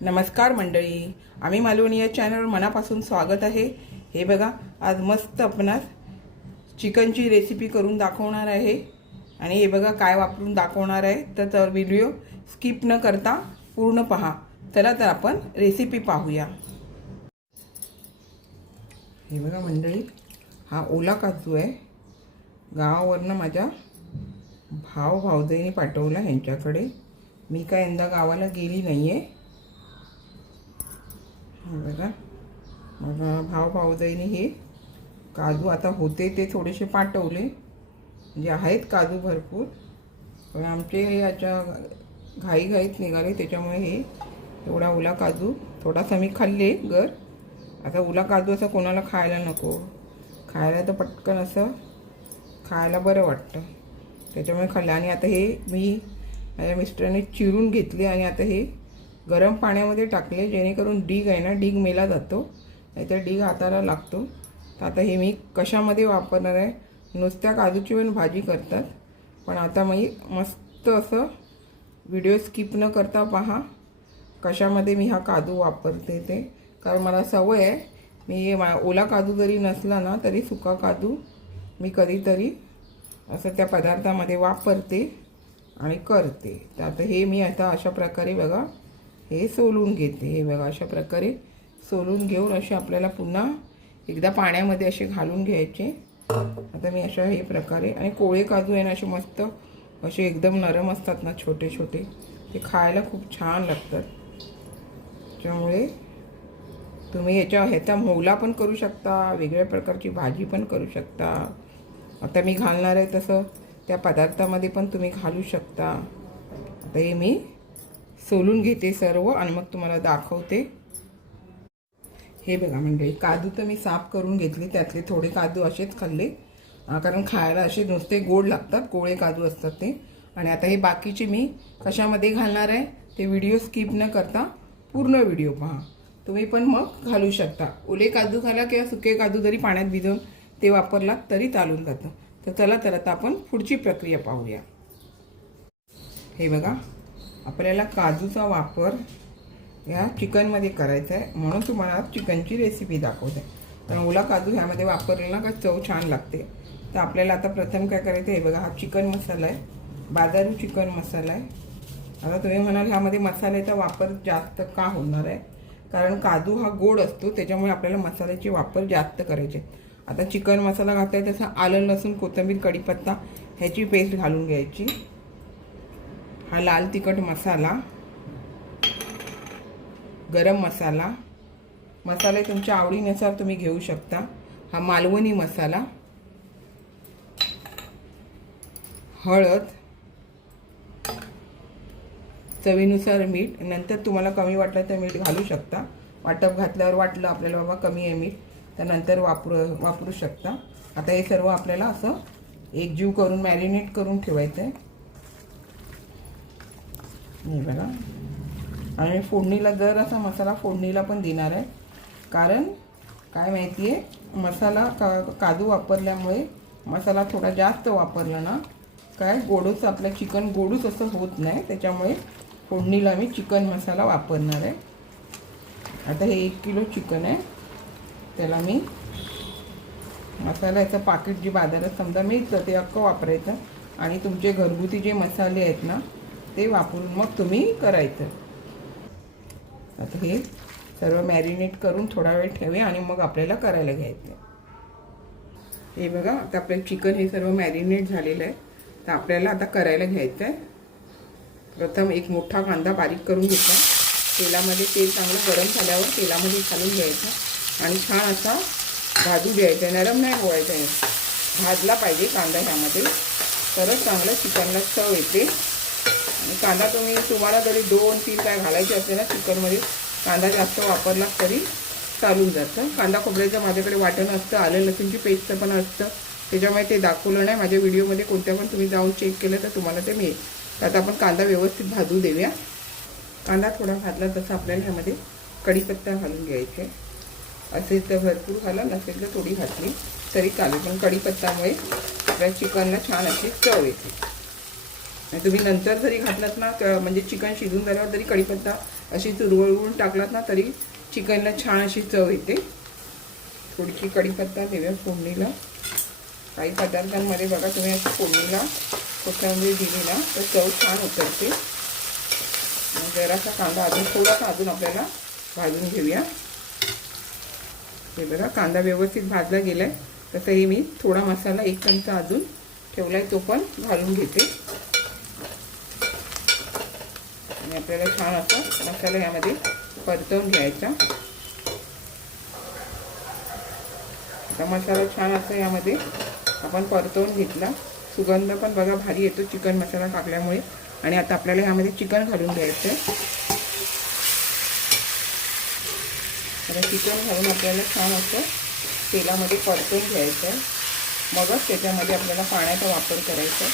नमस्कार मंडळी, आम्ही मालवणी या चॅनलवर मनापासून स्वागत आहे। हे बघा, आज मस्त आपणास चिकनची रेसिपी करून दाखवणार आहे आणि हे बघा काय वापरून दाखवणार आहे, तर व्हिडिओ स्किप न करता पूर्ण पहा। चला तर आपण रेसिपी पाहूया। हे बघा मंडळी, हा ओला काजू आहे। गावावरनं माझ्या भावजाईने पाठवला ह्यांच्याकडे। मी काय यंदा गावाला गेली नाही आहे। बघा, माझा भावजाईने हे काजू आता होते ते थोडेसे पाठवले, म्हणजे आहेत काजू भरपूर, पण आमचे याच्या घाईघाईत निघाले, त्याच्यामुळे हे एवढा ओला काजू थोडासा मी खाल्ले घर। आता ओला काजू असं कोणाला खायला नको, खायला तर पटकन असं खायला बरं वाटतं, त्याच्यामुळे खाल्लं। आणि आता हे मी माझ्या मिस्टरांनी चिरून घेतले आणि आता हे गरम पाण्यामध्ये टाकले, जेणेकरून डीग आहे ना, डीग मेला जातो, नाहीतर डीग हाताला लागतो। तर आता हे मी कशामध्ये वापरणार आहे, नुसत्या काजूची पण भाजी करतात, पण आता मी मस्त असं व्हिडिओ स्किप न करता पहा कशामध्ये मी हा काजू वापरते ते। कारण मला सवय आहे, मी ओला काजू जरी नसला ना तरी सुका काजू मी कधीतरी असं त्या पदार्थामध्ये वापरते आणि करते। तर आता हे मी आता अशा प्रकारे बघा हे सोलून घेते। हे बघा अशा प्रकारे सोलून घेऊन असे आपल्याला पुन्हा एकदा पाण्यामध्ये असे घालून घ्यायचे। आता मी अशा हे प्रकारे, आणि कोळे काजू आहे ना असे मस्त असे एकदम नरम असतात ना, छोटे छोटे, ते खायला खूप छान लागतात। त्यामुळे तुम्ही ह्याचा मोला पण करू शकता, वेगळ्या प्रकारची भाजी पण करू शकता। आता मी घालणार आहे तसं त्या पदार्थामध्ये पण तुम्ही घालू शकता। आता हे मी सोलून घेते सर्व आणि मग तुम्हाला दाखवते। हे बघा मंडळी, काजू तर मी साफ करून घेतले, त्यातले थोडे काजू असेच खाल्ले, कारण खायला असे नुसते गोड लागतात, कोळे काजू असतात ते। आणि आता हे बाकीचे मी कशामध्ये घालणार आहे ते व्हिडिओ स्किप न करता पूर्ण व्हिडिओ पहा। तुम्ही पण मग घालू शकता, ओले काजू घाला किंवा सुके काजू जरी पाण्यात भिजवून ते वापरलात तरी चालून जातं। तर चला तर आता आपण पुढची प्रक्रिया पाहूया। हे बघा, आपल्याला काजूचा वापर या चिकनमध्ये करायचा आहे, म्हणून तुम्हाला चिकनची रेसिपी दाखवते। कारण ओला काजू ह्यामध्ये वापरला ना का चव छान लागते। तर आपल्याला आता प्रथम काय करायचं, हे बघा हा चिकन मसाला आहे, बाजारू चिकन मसाला आहे। आता तुम्ही म्हणाल ह्यामध्ये मसाल्याचा वापर जास्त का होणार आहे, कारण काजू हा गोड असतो, त्याच्यामुळे आपल्याला मसाल्याचे वापर जास्त करायचे। आता चिकन मसाला घालताय तसं आलं लसूण कोथिंबीर कढीपत्ता ह्याची पेस्ट घालून घ्यायची। हा लाल तिखट मसाला, गरम मसाला, मसाले तुमच्या आवडीनुसार तुम्ही घेऊ शकता। हा मालवणी मसाला, हळद, चवीनुसार मीठ, नंतर तुम्हाला कमी वाटलं तर मीठ घालू शकता। वाटप घातल्यावर वाटलं आपल्याला बाबा कमी आहे मीठ, तर नंतर वापरू शकता। आता हे सर्व आपल्याला असं एकजीव करून मॅरिनेट करून ठेवायचं आहे। हे बघा, आणि फोडणीला जर असा मसाला फोडणीला पण देणार आहे, कारण काय माहिती आहे, मसाला काजू वापरल्यामुळे मसाला थोडा जास्त वापरला ना काय गोडूच, आपलं चिकन गोडूच असं होत नाही, त्याच्यामुळे फोडणीला मी चिकन मसाला वापरणार आहे। आता हे 1 किलो चिकन आहे, त्याला मी मसाल्याचं पाकिट जे बाजारात समजा मिळतं ते अख्खं वापरायचं, आणि तुमचे घरगुती जे मसाले आहेत ना ते वापरून मग तुम्ही करायचं। आता हे सर्व मॅरिनेट करून थोडा वेळ ठेवे आणि मग आपल्याला करायला घ्यायचं। हे बघा, आता आपलं चिकन हे सर्व मॅरिनेट झालेलं आहे, तर आपल्याला आता करायला घ्यायचं आहे। प्रथम एक मोठा कांदा बारीक करून घेतला, तेलामध्ये तेल चांगलं गरम झाल्यावर तेलामध्ये घालून घ्यायचं आणि छान असा भाजू द्यायचा, नरम नाही व्हायचा आहे, भाजला पाहिजे कांदा ह्यामध्ये, तरच चांगलं चिकनला चव येते। आणि कांदा तुम्हाला जरी 2-3 काय घालायचे असले ना चिकनमध्ये, कांदा जास्त वापरला तरी चालून जातं। कांदा खोबऱ्याचं माझ्याकडे वाटण असतं, आलं लसूणची पेस्ट पण असतं, त्याच्यामुळे ते दाखवलं नाही माझ्या व्हिडिओमध्ये, कोणत्या पण तुम्ही जाऊन चेक केलं तर तुम्हाला ते मिळेल। तर आता आपण कांदा व्यवस्थित भाजू देऊया। कांदा थोडा भाजला तसं आपल्याला ह्यामध्ये कढीपत्ता घालून घ्यायचे, असेल तर भरपूर घाला, नसेल तर थोडी घातली तरी चालेल, पण कढीपत्तामुळे आपल्या चिकनला छान अशी चव येते। तुम्ही नंतर जरी घातलात ना, म्हणजे चिकन शिजून झाल्यावर जरी कढीपत्ता अशी चुरवळून टाकलात ना तरी चिकनला छान अशी चव येते. थोडीशी कढीपत्ता देऊया फोडणीला. काही पदार्थांमध्ये बघा तुम्ही असं फोडणीला कोथिंबीर दिली ना तर चव छान उतरते. जरासा कांदा थोडासा अजून आपल्याला भाजून घेऊया. हे बघा कांदा व्यवस्थित भाजला गेलाय. तसंही मी थोडा मसाला 1 चमचा अजून ठेवलाय, तो पण घालून घेते. आणि आपल्याला छान असा मसाला यामध्ये परतवून घ्यायचा. आता मसाला छान असा यामध्ये आपण परतवून घेतला. सुगंध पण बघा भारी येतो चिकन मसाला टाकल्यामुळे. आणि आता आपल्याला यामध्ये चिकन घालून घ्यायचं आहे. आता चिकन घालून आपल्याला छान असं तेलामध्ये परतून घ्यायचं आहे. मगच त्याच्यामध्ये आपल्याला पाण्याचा वापर करायचा आहे.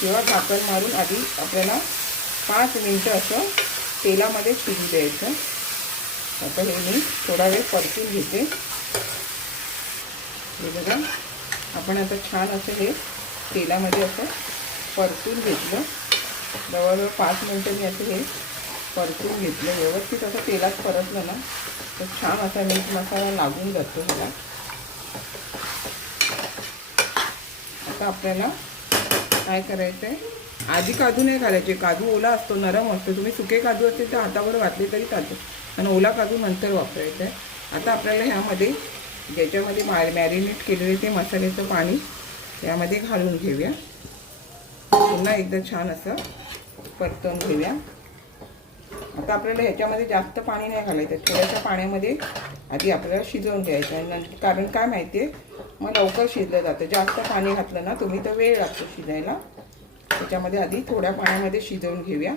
किंवा झाकण मारून आधी आपल्याला 5 मिनिटं असं तेलामध्ये शिजू द्यायचं. आता हे मी थोडा वेळ परतून घेते. हे बघा आपण आता छान असं हे तेलामध्ये असं परतून घेतलं. जवळजवळ 5 मिनिटं मी असं हे परतून घेतलं. व्यवस्थित असं तेलात परतलं ना तर छान असा मीठ मसाला लागून जातो ह्याला. आता आपल्याला काय करायचं आहे, आधी काजू नाही घालायचे. काजू ओला असतो, नरम असतो. तुम्ही सुके काजू असतील तर हातावर घातले तरी चालतं, आणि ओला काजू नंतर वापरायचा आहे. आता आपल्याला ह्यामध्ये ज्याच्यामध्ये मॅरिनेट केलेले ते मसाल्याचं पाणी यामध्ये घालून घेऊया. पुन्हा एकदा छान असं परतवून घेऊया. आता आपल्याला ह्याच्यामध्ये जास्त पाणी नाही घालायचं. थोड्याशा पाण्यामध्ये आधी आपल्याला शिजवून घ्यायचं आहे. कारण काय माहिती आहे, मग लवकर शिजलं जातं. जास्त पाणी घातलं ना तुम्ही तर वेळ लागतो शिजायला. त्याच्यामध्ये आधी थोड्या पाण्यामध्ये शिजवून घेऊया.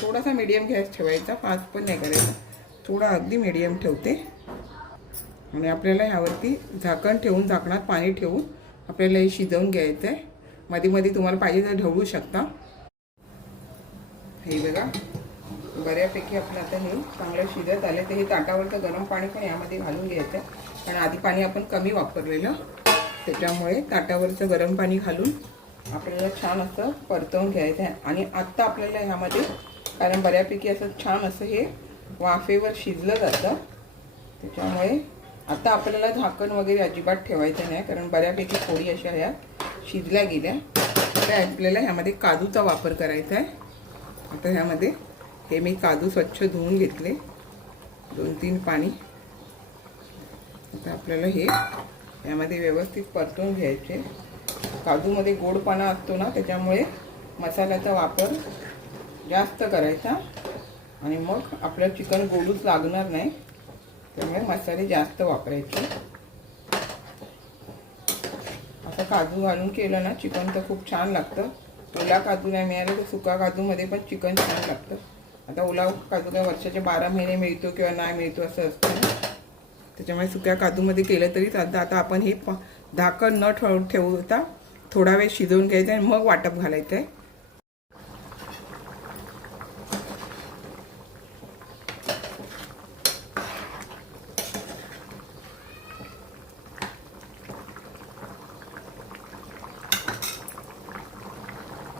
थोडासा मीडियम गॅस ठेवायचा, फास्ट पण नाही करायचा. थोडा अगदी मीडियम ठेवते. आणि आपल्याला ह्यावरती झाकण ठेवून, झाकणात पाणी ठेवून आपल्याला हे शिजवून घ्यायचं आहे. मध्ये मध्ये तुम्हाला पाहिजे तर ढवळू शकता. हे बघा बऱ्यापैकी आपलं आता हे चांगलं शिजत आले. तर हे ताटावरचं गरम पाणी पण यामध्ये घालून घ्यायचं आहे. कारण आधी पाणी आपण कमी वापरलेलं, त्याच्यामुळे ताटावरचं गरम पाणी घालून आपल्याला छान असं परतवून घ्यायचं आहे. आणि आत्ता आपल्याला ह्यामध्ये, कारण बऱ्यापैकी असं छान असं हे वाफेवर शिजलं जातं, त्याच्यामुळे आता आपल्याला झाकण वगैरे अजिबात ठेवायचं नाही. कारण बऱ्यापैकी थोडी अशा ह्या शिजल्या गेल्या. तर आपल्याला ह्यामध्ये काजूचा वापर करायचा आहे. आता ह्यामध्ये हे मी काजू स्वच्छ धुवून घेतले 2-3 पाणी. आता आपल्याला हे यामध्ये व्यवस्थित परतून घ्यायचे. काजूमध्ये गोडपणा असतो ना, त्याच्यामुळे मसाल्याचा वापर जास्त करायचा. आणि मग आपलं चिकन गोडूच लागणार नाही, त्यामुळे मसाले जास्त वापरायचे. असं काजू घालून केलं ना चिकन तर खूप छान लागतं. ओला काजू नाही मिळाला तर सुका काजूमध्ये पण चिकन छान लागतं. आता ओला काजू काय वर्षाचे 12 महिने मिळतो किंवा नाही मिळतो असं असतं ना, त्याच्यामुळे सुक्या काजूमध्ये केलं तरी चालतं. आता आपण हे झाकण न ठेवता थोडा वेळ शिजवून घ्यायचं आणि मग वाटप घालायचं आहे.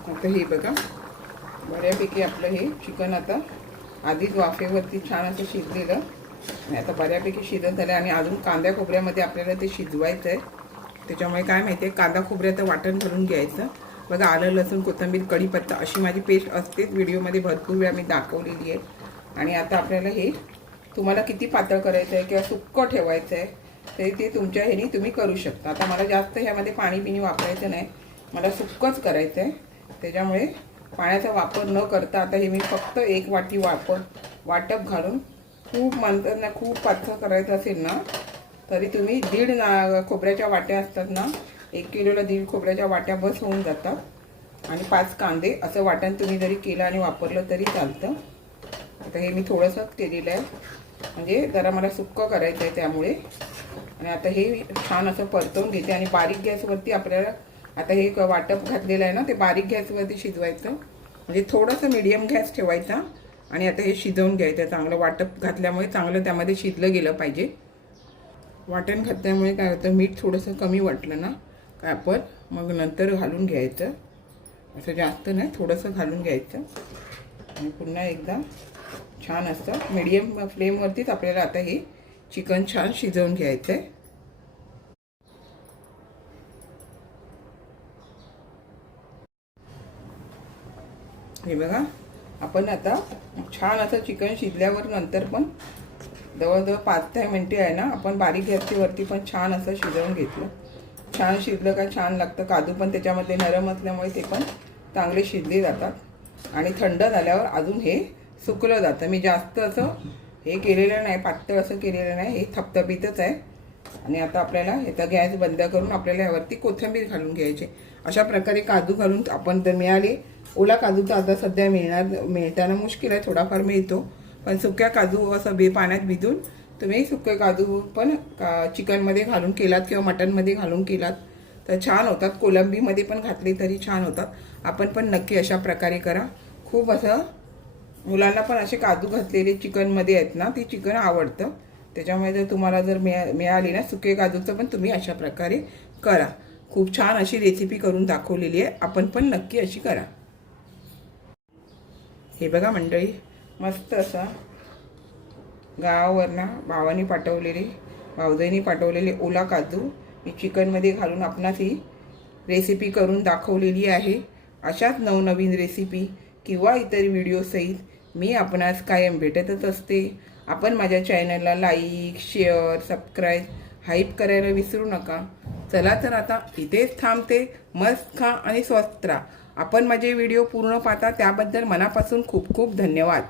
आता हे बघा बऱ्यापैकी आपलं हे चिकन आता आधीच वाफेवरती छान असं शिजलेलं आणि आता बऱ्यापैकी शिजत झालं. आणि अजून कांद्या खोबऱ्यामध्ये आपल्याला ते शिजवायचं आहे. त्याच्यामुळे काय माहिती आहे, कांदा खोबऱ्याचं वाटण करून घ्यायचं. बघा आलं लसूण कोथिंबीर कढीपत्ता अशी माझी पेस्ट असतेच. व्हिडिओमध्ये भरपूर वेळा मी दाखवलेली आहे. आणि आता आपल्याला हे तुम्हाला किती पातळ करायचं आहे किंवा सुक्कं ठेवायचं आहे ते तुमच्या ह्यानी तुम्ही करू शकता. आता मला जास्त ह्यामध्ये पाणी बिणी वापरायचं नाही, मला सुक्कंच करायचं आहे. त्याच्यामुळे पाण्याचा वापर न करता आता हे मी फक्त 1 वाटी वाटप घालून, खूप म्हणतात ना खूप पातळ करायचं असेल ना तरी तुम्ही 1.5 खोबऱ्याच्या वाट्या असतात ना, 1 किलोला 1.5 खोबऱ्याच्या वाट्या बस होऊन जातात. आणि 5 कांदे असं वाटण तुम्ही जरी केलं आणि वापरलं तरी चालतं. आता हे मी थोडंसंच केलेलं आहे, म्हणजे जरा मला सुक्कं करायचं आहे त्यामुळे. आणि आता हे छान असं परतवून घेते. आणि बारीक गॅसवरती आपल्याला आता हे वाटप घातलेलं आहे ना, ते बारीक गॅसवरती शिजवायचं. म्हणजे थोडंसं मीडियम गॅस ठेवायचा. आणि आता हे शिजवून घ्यायचं. चांगलं वाटप घातल्यामुळे चांगलं त्यामध्ये शिजलं गेलं पाहिजे. वाटण घातल्यामुळे काय होतं, मीठ थोडंसं कमी वाटलं ना काय आपण मग नंतर घालून घ्यायचं. असं जास्त नाही, थोडंसं घालून घ्यायचं. आणि पुन्हा एकदा छान असतं मीडियम फ्लेमवरतीच आपल्याला आता हे चिकन छान शिजवून घ्यायचं आहे. हे बघा, आपण आता छान असं चिकन शिजल्यावर नंतर पण जवळजवळ 5-10 मिनटे आहे ना आपण बारीक गॅसवरती पण छान असं शिजवून घेतलं. छान शिजलं का छान लागतं. काजू पण त्याच्यामध्ये नरम असल्यामुळे ते पण चांगले शिजले जातात आणि थंड झाल्यावर अजून हे सुकलं जातं. मी जास्त असं हे केलेलं नाही, पातळ असं केलेलं नाही, हे थपथपीतच आहे. आणि आता आपल्याला याचा गॅस बंद करून आपल्याला यावरती कोथिंबीर घालून घ्यायची. अशा प्रकारे काजू घालून आपण जर मिळाले, ओला काजू तर आता सध्या मिळताना मुश्किल आहे, थोडाफार मिळतो, पण सुक्या काजू असं पाण्यात भिजून तुम्ही सुके काजू पण चिकनमध्ये घालून केलात किंवा मटनमध्ये घालून केलात तर छान होतात. कोलंबीमध्ये पण घातले तरी छान होतात. आपण पण नक्की अशा प्रकारे करा. खूप असं मुलांना पण असे काजू घातलेले चिकनमध्ये आहेत ना, ते चिकन आवडतं. त्याच्यामुळे जर तुम्हाला जर मिळाली ना सुके काजूचं पण तुम्ही अशा प्रकारे करा. खूप छान अशी रेसिपी करून दाखवलेली आहे. आपण पण नक्की अशी करा. हे बघा मंडळी, मस्त असा गावावरनं भावजाईने पाठवलेले ओला काजू मी चिकनमध्ये घालून आपणास ही रेसिपी करून दाखवलेली आहे. अशाच नवनवीन रेसिपी किंवा इतर व्हिडिओसहित मी आपणास कायम भेटतच असते. आपण माझ्या चॅनलला लाईक, शेअर, सबस्क्राईब, हाईप करायला विसरू नका. चला तर आता इथेच थांबते. मस्त खा आणि स्वस्त राहा. आपण माझे व्हिडिओ पूर्ण पाहता त्याबद्दल मनापासून खूप खूप धन्यवाद.